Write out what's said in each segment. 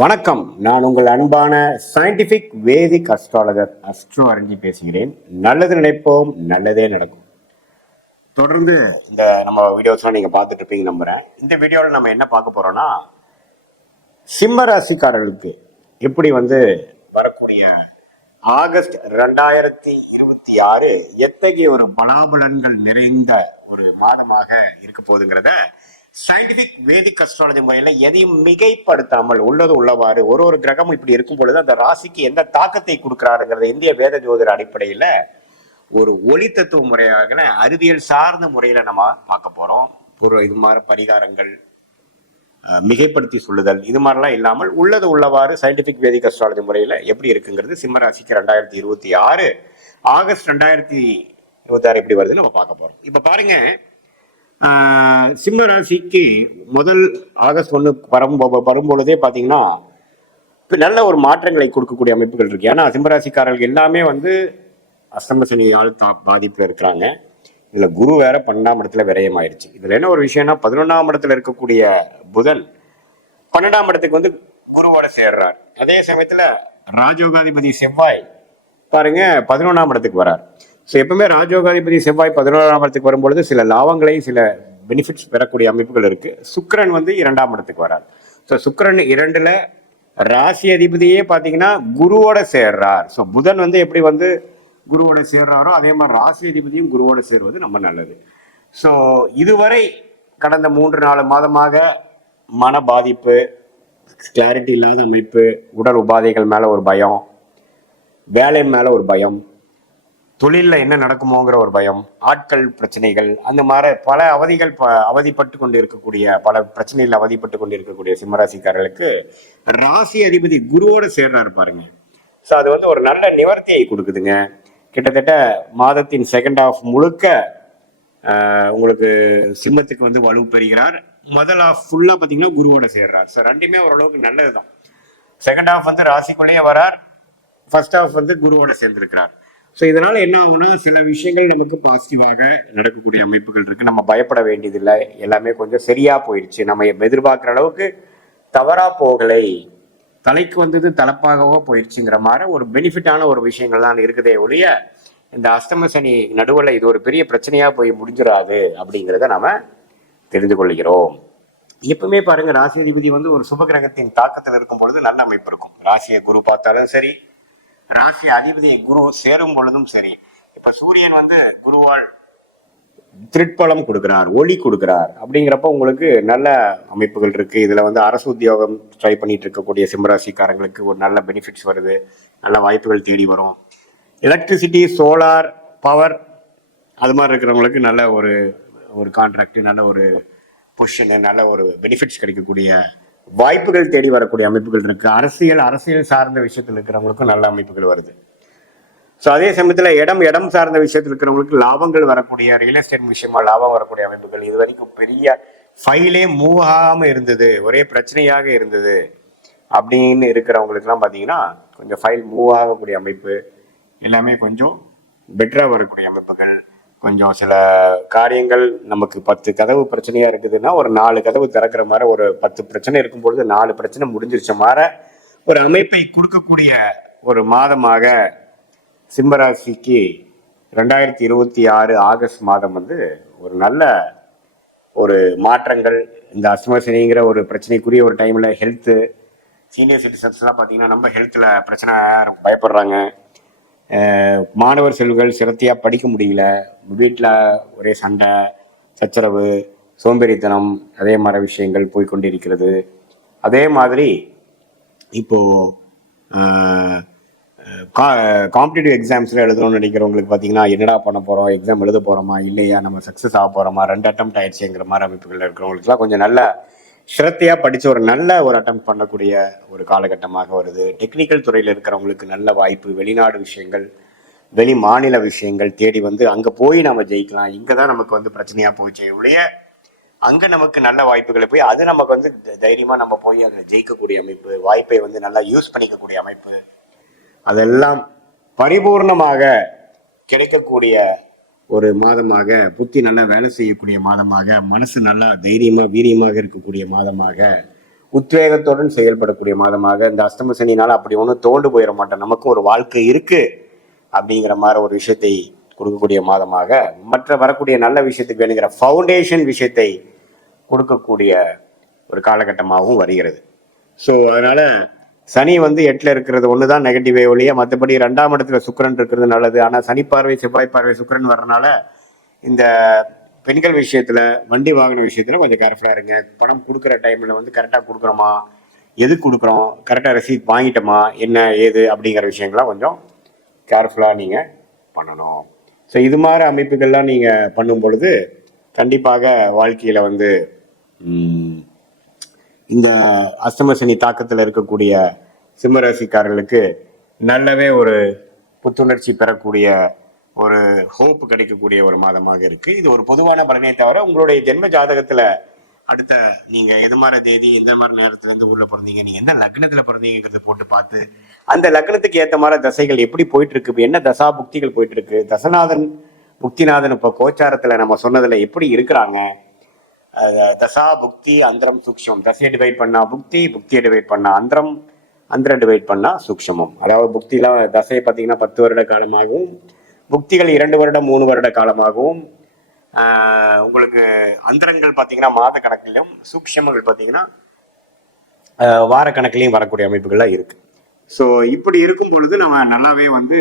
வணக்கம். நான் உங்கள் அன்பான சயின்டிபிக் வேதிக் அஸ்ட்ராலஜர் அஸ்ட்ரோ அரஞ்சி பேசுகிறேன். நல்லது நினைப்போம், நல்லதே நடக்கும். தொடர்ந்து இந்த நம்ம வீடியோஸ்லாம் நீங்க பார்த்துட்டு இருப்பீங்க நம்புறேன். இந்த வீடியோவில் நம்ம என்ன பார்க்க போறோம்னா, சிம்ம ராசிக்காரர்களுக்கு எப்படி வரக்கூடிய ஆகஸ்ட் 2026 எத்தகைய ஒரு பலாபலன்கள் நிறைந்த ஒரு மாதமாக இருக்க போகுதுங்கிறத சயின்டிபிக் வேதிக் அஸ்ட்ராலஜி முறையில எதையும் மிகைப்படுத்தாமல் உள்ளது உள்ளவாறு ஒரு கிரகம் இப்படி இருக்கும் பொழுது அந்த ராசிக்கு எந்த தாக்கத்தை கொடுக்கிறாருங்கிறத இந்திய வேத ஜோதிட அடிப்படையில ஒரு ஒளி தத்துவ முறையாக அறிவியல் சார்ந்த முறையில நம்ம பார்க்க போறோம். இது மாதிரி பரிகாரங்கள், மிகைப்படுத்தி சொல்லுதல், இது மாதிரிலாம் இல்லாமல் உள்ளது உள்ளவாறு சயின்டிபிக் வேதிக் அஸ்ட்ராலஜி முறையில எப்படி இருக்குங்கிறது சிம்ம ராசிக்கு 2026 ஆகஸ்ட் 2026 எப்படி வருதுன்னு நம்ம பார்க்க போறோம். இப்ப பாருங்க, சிம்ம ராசிக்கு முதல் ஆகஸ்ட் 1 வரும்பொழுதே பாத்தீங்கன்னா நல்ல ஒரு மாற்றங்களை கொடுக்கக்கூடிய அமைப்புகள் இருக்கு. ஏன்னா சிம்மராசிக்காரர்கள் எல்லாமே அஷ்டம சனியால் பாதிப்புல இருக்கிறாங்க. இதுல குரு வேற 12ஆம் இடத்துல விரயம் ஆயிடுச்சு. இதுல என்ன ஒரு விஷயம்னா, 11ஆம் இடத்துல இருக்கக்கூடிய புதன் 12ஆம் இடத்துக்கு குருவோட சேர்றார். அதே சமயத்துல ராஜயோகாதிபதி செவ்வாய் பாருங்க 11ஆம் இடத்துக்கு வரார். ஸோ எப்பவுமே ராஜயோகாதிபதி செவ்வாய் 11ஆம் இடத்துக்கு வரும்பொழுது சில லாபங்களை, சில பெனிஃபிட்ஸ் பெறக்கூடிய அமைப்புகள் இருக்கு. சுக்கிரன் 2ஆம் இடத்துக்கு வரார். ஸோ சுக்கிரன் 2ல ராசி அதிபதியே பார்த்தீங்கன்னா குருவோட சேர்றார். ஸோ புதன் எப்படி குருவோட சேர்றாரோ அதே மாதிரி ராசி அதிபதியும் குருவோட சேர்வது ரொம்ப நல்லது. ஸோ இதுவரை கடந்த 3-4 மாதமாக மன பாதிப்பு, கிளாரிட்டி இல்லாத அமைப்பு, உடல் உபாதைகள் மேல ஒரு பயம், வேலை மேல ஒரு பயம், தொழிலில் என்ன நடக்குமோங்கிற ஒரு பயம், ஆட்கள் பிரச்சனைகள், அந்த மாதிரி பல அவதிப்பட்டு கொண்டு இருக்கக்கூடிய, பல பிரச்சனைகள் அவதிப்பட்டு கொண்டு இருக்கக்கூடிய சிம்மராசிக்காரர்களுக்கு ராசி அதிபதி குருவோட சேர்றாரு பாருங்க. ஸோ அது ஒரு நல்ல நிவர்த்தியை கொடுக்குதுங்க. கிட்டத்தட்ட மாதத்தின் செகண்ட் ஹாஃப் முழுக்க உங்களுக்கு சிம்மத்துக்கு வலு பெறுகிறார். முதல் ஹாஃப் ஃபுல்லா பார்த்தீங்கன்னா குருவோட சேர்றார். ஸோ ரெண்டுமே ஓரளவுக்கு நல்லதுதான். செகண்ட் ஹாஃப் ராசிக்குள்ளேயே வரார், ஃபர்ஸ்ட் ஹாஃப் குருவோட சேர்ந்திருக்கிறார். ஸோ இதனால என்ன ஆகும்னா, சில விஷயங்கள் நமக்கு பாசிட்டிவாக நடக்கக்கூடிய அமைப்புகள் இருக்கு. நம்ம பயப்பட வேண்டியதில்லை, எல்லாமே கொஞ்சம் சரியா போயிடுச்சு, நம்ம எதிர்பார்க்குற அளவுக்கு தவறா போகலை, தலைக்கு தலப்பாகவோ போயிடுச்சுங்கிற மாதிரி ஒரு பெனிஃபிட்டான ஒரு விஷயங்கள் தான் இருக்குதே ஒழிய, இந்த அஷ்டம சனி நடுவில் இது ஒரு பெரிய பிரச்சனையா போய் முடிஞ்சிடாது அப்படிங்கிறத நாம தெரிந்து கொள்கிறோம். எப்பவுமே பாருங்க, ராசி அதிபதி ஒரு சுபகிரகத்தின் தாக்கத்தில் இருக்கும் பொழுது நல்ல அமைப்பு இருக்கும். ராசியை குரு பார்த்தாலும் சரி, ராசி அதிபதியை குரு சேரும் பொழுதும் சரி. இப்ப சூரியன் குருவால் திருட்பலம் கொடுக்கிறார், ஒளி கொடுக்கிறார். அப்படிங்கிறப்ப உங்களுக்கு நல்ல அமைப்புகள் இருக்கு. இதுல அரசு உத்தியோகம் ட்ரை பண்ணிட்டு இருக்கக்கூடிய சிம்மராசிக்காரங்களுக்கு ஒரு நல்ல பெனிஃபிட்ஸ் வருது, நல்ல வாய்ப்புகள் தேடி வரும். எலக்ட்ரிசிட்டி, சோலார் பவர், அது மாதிரி இருக்கிறவங்களுக்கு நல்ல ஒரு கான்ட்ராக்ட், நல்ல ஒரு பொசிஷன், நல்ல ஒரு பெனிஃபிட்ஸ் கிடைக்கக்கூடிய வாய்ப்புகள் தேடி வரக்கூடிய அமைப்புகள் இருக்கு. அரசியல் சார்ந்த விஷயத்தில் இருக்கிறவங்களுக்கும் நல்ல அமைப்புகள் வருது. ஸோ அதே சமயத்துல இடம் சார்ந்த விஷயத்தில் இருக்கிறவங்களுக்கு லாபங்கள் வரக்கூடிய, ரியல் எஸ்டேட் விஷயமா லாபம் வரக்கூடிய அமைப்புகள். இது வரைக்கும் பெரிய ஃபைலே மூவ் ஆகாம இருந்தது, ஒரே பிரச்சனையாக இருந்தது அப்படின்னு இருக்கிறவங்களுக்கு எல்லாம் பாத்தீங்கன்னா கொஞ்சம் ஃபைல் மூவ் ஆகக்கூடிய அமைப்பு, எல்லாமே கொஞ்சம் பெட்டரா வரக்கூடிய அமைப்புகள். கொஞ்சம் சில காரியங்கள், நமக்கு 10 கதவு பிரச்சனையா இருக்குதுன்னா ஒரு 4 கதவு திறக்கிற மாதிரி, ஒரு 10 பிரச்சனை இருக்கும் பொழுது 4 பிரச்சனை முடிஞ்சிருச்ச மாதிரி ஒரு அமைப்பை கொடுக்கக்கூடிய ஒரு மாதமாக சிம்மராசிக்கு 2026 ஆகஸ்ட் மாதம் ஒரு நல்ல ஒரு மாற்றங்கள். இந்த அஷ்டமசனிங்கிற ஒரு பிரச்சனைக்குரிய ஒரு டைம்ல ஹெல்த்து, சீனியர் சிட்டிசன்ஸ்லாம் பார்த்தீங்கன்னா நம்ம ஹெல்த்தில் பிரச்சனை பயப்படுறாங்க. மாணவர் செல்வங்கள் சிரத்தையா படிக்க முடியல, வீட்டில் ஒரே சண்டை சச்சரவு, சோம்பேறித்தனம், அதே மாதிரி விஷயங்கள் போய்கொண்டிருக்கிறது. அதே மாதிரி இப்போ காம்படிட்டிவ் எக்ஸாம்ஸ்ல எழுதணும்னு நினைக்கிறவங்களுக்கு பார்த்தீங்கன்னா, என்னடா பண்ண போறோம், எக்ஸாம் எழுத போறோமா இல்லையா, நம்ம சக்ஸஸ் ஆக போறோமா, 2 அட்டெம்ப்ட் ஆயிடுச்சுங்கிற மாதிரி அமைப்புகள் இருக்கிறவங்களுக்குலாம் கொஞ்சம் நல்ல சிரத்தையா படிச்சு ஒரு நல்ல ஒரு அட்டெம்ப்ட் பண்ணக்கூடிய ஒரு காலகட்டமாக வருது. டெக்னிக்கல் துறையில் இருக்கிறவங்களுக்கு நல்ல வாய்ப்பு, வெளிநாடு விஷயங்கள், வெளி மாநில விஷயங்கள் தேடி அங்க போய் நம்ம ஜெயிக்கலாம். இங்கதான் நமக்கு பிரச்சனையா போச்சு ஒழிய, அங்க நமக்கு நல்ல வாய்ப்புகளை போய் அது நமக்கு தைரியமா நம்ம போய் அதை ஜெயிக்கக்கூடிய அமைப்பு, வாய்ப்பை நல்லா யூஸ் பண்ணிக்கக்கூடிய அமைப்பு, அதெல்லாம் பரிபூர்ணமாக கிடைக்கக்கூடிய ஒரு மாதமாக, புத்தி நல்லா வேலை செய்யக்கூடிய மாதமாக, மனசு நல்லா தைரியமா வீரியமாக இருக்கக்கூடிய மாதமாக உத்வேகத்துடன் செயல்படக்கூடிய மாதமாக இந்த அஷ்டம சனினால அப்படி ஒன்றும் தோண்டு போயிட மாட்டோம், நமக்கு ஒரு வாழ்க்கை இருக்கு அப்படிங்கிற மாதிரி ஒரு விஷயத்தை கொடுக்கக்கூடிய மாதமாக, மற்ற வரக்கூடிய நல்ல விஷயத்துக்கு வேணுங்கிற ஃபவுண்டேஷன் விஷயத்தை கொடுக்கக்கூடிய ஒரு காலகட்டமாகவும் வருகிறது. ஸோ அதனால சனி வந்து 8ல் இருக்கிறது ஒன்று தான் நெகட்டிவே ஒழிய, மற்றபடி 2ஆம் இடத்துல சுக்கிரன் இருக்கிறது நல்லது. ஆனால் சனி பார்வை செவ்வாய் பார்வை சுக்கிரன் வர்றதுனால இந்த பெண்கள் விஷயத்துல, வண்டி வாகன விஷயத்துல கொஞ்சம் கேர்ஃபுல்லா இருங்க. பணம் கொடுக்குற டைம்ல வந்து கரெக்டாக கொடுக்குறோமா, எது கொடுக்குறோம், கரெக்டாக ரசீத் வாங்கிட்டோமா, என்ன ஏது அப்படிங்கிற விஷயங்கள்லாம் கொஞ்சம் கேர்ஃபுல்லாக நீங்கள் பண்ணணும். ஸோ இது மாதிரி அமைப்புகள்லாம் நீங்கள் பண்ணும் பொழுது கண்டிப்பாக வாழ்க்கையில் வந்து இந்த அஷ்டம சனி தாக்கத்தில் இருக்கக்கூடிய சிம்மராசிக்காரர்களுக்கு நல்லாவே ஒரு புத்துணர்ச்சி பெறக்கூடிய ஒரு ஹோப் கிடைக்கக்கூடிய ஒரு மாதமாக இருக்கு. இது ஒரு பொதுவான பலனை தவிர உங்களுடைய ஜென்ம ஜாதகத்துல அடுத்த நீங்க எது மாதிரி தேதி எந்த மாதிரி நேரத்துல இருந்து ஊர்ல பிறந்தீங்க, நீங்க எந்த லக்னத்துல பிறந்தீங்கிறத போட்டு பார்த்து அந்த லக்னத்துக்கு ஏற்ற மாதிரி தசைகள் எப்படி போயிட்டு இருக்கு, என்ன தசா புக்திகள் போயிட்டு இருக்கு, தசநாதன் புக்திநாதன் இப்ப கோச்சாரத்துல நம்ம சொன்னதுல எப்படி இருக்கிறாங்க, தசா புக்தி அந்தரம் சூக்ஷமம், தசையை டிவைட் பண்ணா புக்தி, புக்தியை டிவைட் பண்ணா அந்தரம், அந்தரம் டிவைட் பண்ணா சூக்ஷமம். அதாவது புக்திலாம் தசையை பார்த்தீங்கன்னா 10 வருட காலமாகவும், புக்திகள் 2 வருடம் 3 வருட காலமாகவும், உங்களுக்கு அந்தரங்கள் பார்த்தீங்கன்னா மாத கணக்கிலும், சூக்ஷமங்கள் பார்த்தீங்கன்னா வார கணக்கிலையும் வரக்கூடிய அமைப்புகள்லாம் இருக்கு. ஸோ இப்படி இருக்கும் பொழுது நம்ம நல்லாவே வந்து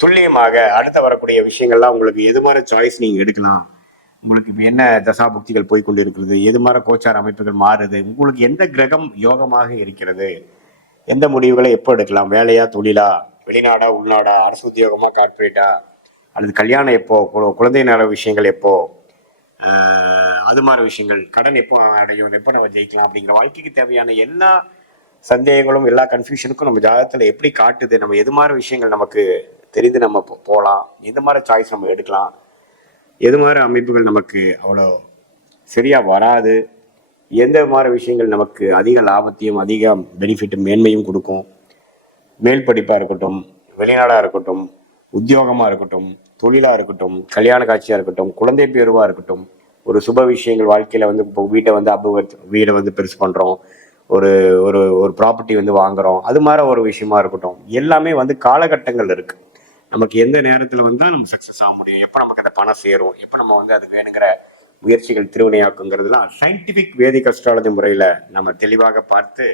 துல்லியமாக அடுத்த வரக்கூடிய விஷயங்கள்லாம் உங்களுக்கு எது மாதிரி சாய்ஸ் நீங்கள் எடுக்கலாம், உங்களுக்கு இப்போ என்ன தசா புக்திகள் போய்கொண்டு இருக்கிறது, எது மாதிரி கோச்சார அமைப்புகள் மாறுது, உங்களுக்கு எந்த கிரகம் யோகமாக இருக்கிறது, எந்த முடிவுகளை எப்போ எடுக்கலாம், வேலையா தொழிலா, வெளிநாடா உள்நாடா, அரசு உத்தியோகமா கார்பரேட்டா, அல்லது கல்யாணம் எப்போ, குழந்தை நல விஷயங்கள் எப்போ, அது மாதிரி விஷயங்கள், கடன் எப்போ அடையும், எப்போ நம்ம ஜெயிக்கலாம் அப்படிங்கிற வாழ்க்கைக்கு தேவையான எல்லா சந்தேகங்களும் எல்லா கன்ஃபியூஷனுக்கும் நம்ம ஜாதகத்தில் எப்படி காட்டுது, நம்ம எது மாதிரி விஷயங்கள் நமக்கு தெரிந்து நம்ம போகலாம், எந்த மாதிரி சாய்ஸ் நம்ம எடுக்கலாம், எது மாதிரி அமைப்புகள் நமக்கு அவ்வளோ சரியாக வராது, எந்த மாதிரி விஷயங்கள் நமக்கு அதிக லாபத்தையும் அதிக பெனிஃபிட்டும் மேன்மையும் கொடுக்கும், மேல் படிப்பாக இருக்கட்டும், வெளிநாடாக இருக்கட்டும், உத்தியோகமாக இருக்கட்டும், தொழிலாக இருக்கட்டும், கல்யாண காட்சியாக இருக்கட்டும், குழந்தை பேருவாக இருக்கட்டும், ஒரு சுப விஷயங்கள் வாழ்க்கையில் வந்து இப்போ வீட்டை வந்து வீடை வந்து பெருசு பண்ணுறோம், ஒரு ஒரு ஒரு ப்ராப்பர்ட்டி வந்து வாங்குறோம், அது மாதிரி ஒரு விஷயமா இருக்கட்டும், எல்லாமே வந்து காலகட்டங்கள் இருக்கு. நமக்கு எந்த நேரத்தில் வந்து நம்ம சக்ஸஸ் ஆக முடியும், எப்போ நமக்கு அந்த பணம் சேரும், எப்போ நம்ம வந்து அது வேணுங்கிற முயற்சிகள் திருவினையாக்குங்கிறதுலாம் சயின்டிஃபிக் வேதிக் அஸ்ட்ராலஜி முறையில் நம்ம தெளிவாக பார்த்து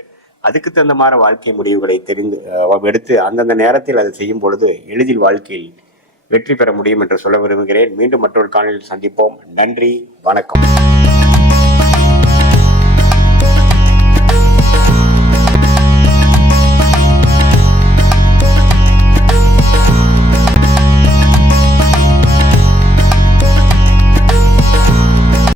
அதுக்கு தகுந்த மாதிரி வாழ்க்கை முடிவுகளை எடுத்து அந்தந்த நேரத்தில் அதை செய்யும் பொழுது எளிதில் வாழ்க்கையில் வெற்றி பெற முடியும் என்று சொல்ல விரும்புகிறேன். மீண்டும் மற்றொரு காணொலியில் சந்திப்போம். நன்றி, வணக்கம்.